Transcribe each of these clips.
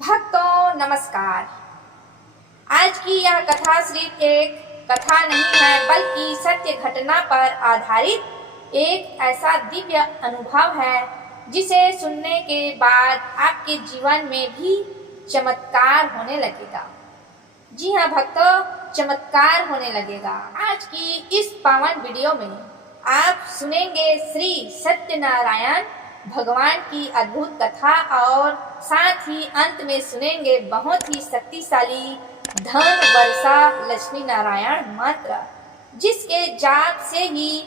भक्तों नमस्कार। आज की यह कथा सिर्फ एक कथा नहीं है बल्कि सत्य घटना पर आधारित एक ऐसा दिव्य अनुभव है जिसे सुनने के बाद आपके जीवन में भी चमत्कार होने लगेगा। जी हाँ भक्तों, चमत्कार होने लगेगा। आज की इस पावन वीडियो में आप सुनेंगे श्री सत्यनारायण भगवान की अद्भुत कथा और साथ ही अंत में सुनेंगे बहुत ही शक्तिशाली धन वर्षा लक्ष्मी नारायण मंत्र, जिसके जाप से ही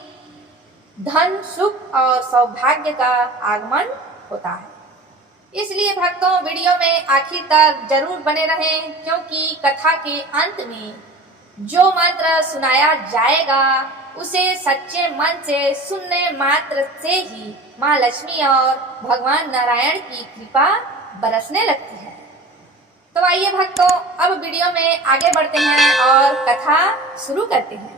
धन सुख और सौभाग्य का आगमन होता है। इसलिए भक्तों वीडियो में आखिर तक जरूर बने रहें, क्योंकि कथा के अंत में जो मंत्र सुनाया जाएगा उसे सच्चे मन से सुनने मात्र से ही माँ लक्ष्मी और भगवान नारायण की कृपा बरसने लगती है। तो आइए भक्तों, अब वीडियो में आगे बढ़ते हैं और कथा शुरू करते हैं।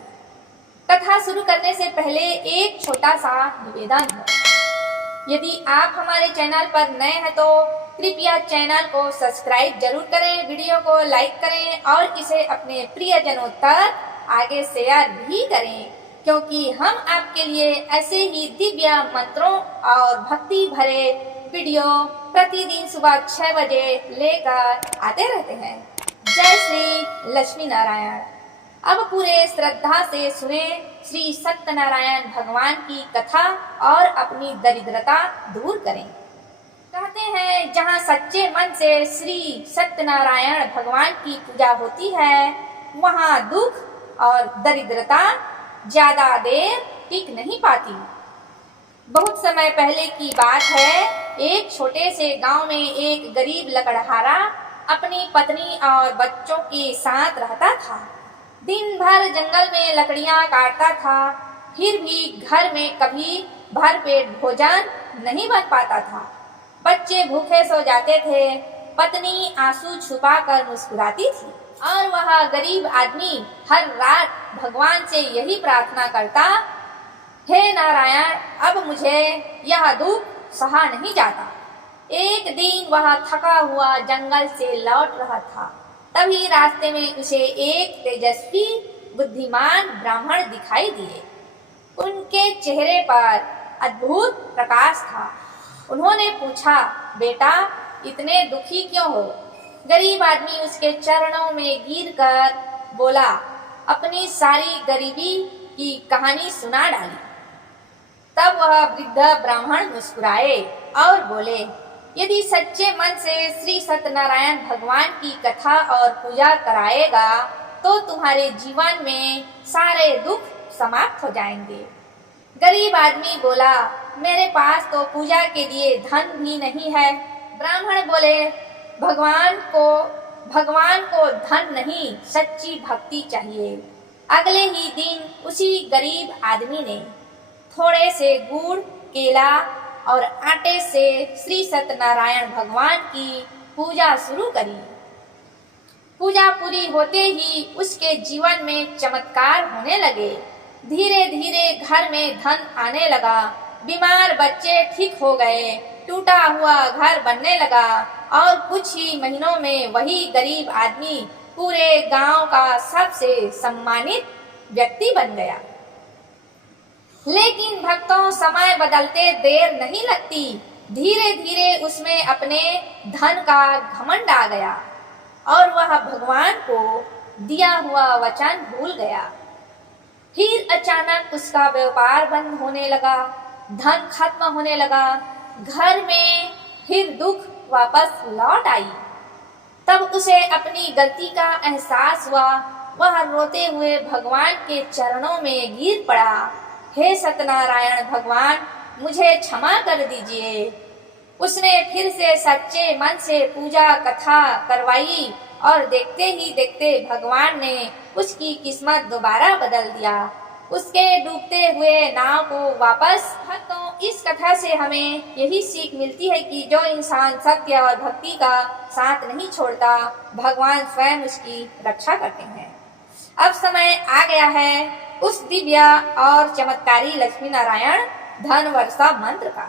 कथा शुरू करने से पहले एक छोटा सा निवेदन है। यदि आप हमारे चैनल पर नए हैं तो कृपया चैनल को सब्सक्राइब जरूर करें, वीडियो को लाइक करें और इसे अपने प्रियजनों तक आगे शेयर भी करें, क्योंकि हम आपके लिए ऐसे ही दिव्य मंत्रों और भक्ति भरे वीडियो प्रतिदिन सुबह 6 बजे लेकर आते रहते हैं। जय श्री लक्ष्मी नारायण। अब पूरे श्रद्धा से सुने श्री सत्यनारायण भगवान की कथा और अपनी दरिद्रता दूर करें। कहते हैं जहाँ सच्चे मन से श्री सत्यनारायण भगवान की पूजा होती है, वहाँ दुख और दरिद्रता ज्यादा देर टिक नहीं पाती। बहुत समय पहले की बात है, एक छोटे से गांव में एक गरीब लकड़हारा अपनी पत्नी और बच्चों के साथ रहता था। दिन भर जंगल में लकड़ियां काटता था, फिर भी घर में कभी भरपेट भोजन नहीं बन पाता था। बच्चे भूखे सो जाते थे, पत्नी आंसू छुपाकर मुस्कुराती थी और वह गरीब आदमी हर रात भगवान से यही प्रार्थना करता, हे नारायण, अब मुझे यह दुख सहा नहीं जाता। एक दिन वह थका हुआ जंगल से लौट रहा था। तभी रास्ते में उसे एक तेजस्वी बुद्धिमान ब्राह्मण दिखाई दिए। उनके चेहरे पर अद्भुत प्रकाश था। उन्होंने पूछा, बेटा इतने दुखी क्यों हो? गरीब आदमी उसके चरणों में गिरकर बोला, अपनी सारी गरीबी की कहानी सुना डाली। तब वह वृद्ध ब्राह्मण मुस्कुराए और बोले, यदि सच्चे मन से श्री सत्यनारायण भगवान की कथा और पूजा कराएगा तो तुम्हारे जीवन में सारे दुख समाप्त हो जाएंगे। गरीब आदमी बोला, मेरे पास तो पूजा के लिए धन भी नहीं है। ब्राह्मण बोले, भगवान को धन नहीं, सच्ची भक्ति चाहिए। अगले ही दिन उसी गरीब आदमी ने थोड़े से गुड़, केला और आटे से श्री सत्यनारायण भगवान की पूजा शुरू करी। पूजा पूरी होते ही उसके जीवन में चमत्कार होने लगे। धीरे धीरे घर में धन आने लगा, बीमार बच्चे ठीक हो गए, टूटा हुआ घर बनने लगा और कुछ ही महीनों में वही गरीब आदमी पूरे गांव का सबसे सम्मानित व्यक्ति बन गया। लेकिन भक्तों, समय बदलते देर नहीं लगती। धीरे धीरे उसमें अपने धन का घमंड आ गया और वह भगवान को दिया हुआ वचन भूल गया। फिर अचानक उसका व्यापार बंद होने लगा, धन खत्म होने लगा, घर में फिर दुख वापस लौट आई। तब उसे अपनी गलती का एहसास हुआ। वह रोते हुए भगवान के चरणों में गिर पड़ा, हे सत्यनारायण भगवान, मुझे क्षमा कर दीजिए। उसने फिर से सच्चे मन से पूजा कथा करवाई और देखते ही देखते भगवान ने उसकी किस्मत दोबारा बदल दिया। उसके डूबते हुए नाव को वापस। तो इस कथा से हमें यही सीख मिलती है कि जो इंसान सत्य और भक्ति का साथ नहीं छोड़ता, भगवान स्वयं उसकी रक्षा करते हैं। अब समय आ गया है उस दिव्य और चमत्कारी लक्ष्मी नारायण धन वर्षा मंत्र का।